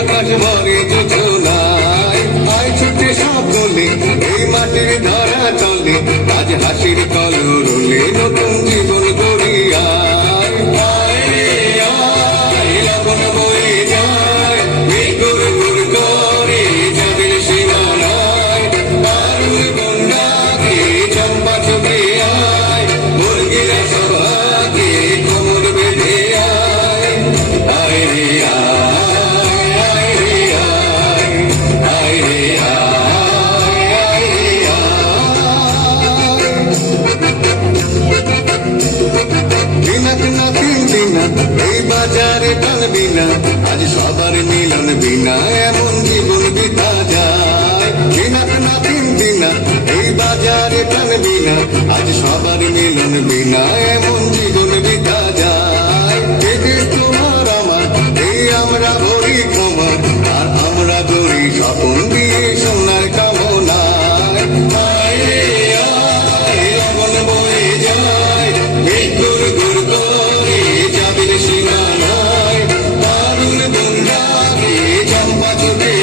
আকাশ ভরে যোজনায়, আয় ছুটে সকলে এই মাটির ধরা চলে, আজ হাসির কলরলে নতুন জীবন গড়িয়ায়। আয় রে আয়, লগন বয়ে যায়, মেঘ গুড় গুড় করে যাবে সীমানায়, দারুণ বন্যাকে চম্পা চোখে আয়, মুরগিরা সবাকে কোমর বেঁধে আয়। আয় রে আয়, আয় রে আয়, আয় রে আয়, আয় রে আয়। দিনাক না তিন দিনা এই বাজারে টানবি না, আজ সবার মিলন বিনা এমন জীবন বিতা যায়। দিনাক না তিন দিনা এই বাজারে টানবি না, আজ সবার মিলন বিনা এমন জীবন বিতা যায়। এ দেশ তোমার আমার, এই আমরা ভরি ক্ষমা, আর আমরা গড়ি স্বপন দিয়ে সোনার কামনায়। আয় রে আয়, লগন বয়ে যায়, মেঘ গুড় গুড় করে যাবে সীমানায়, দারুণ বন্যাকে চম্পা চোখে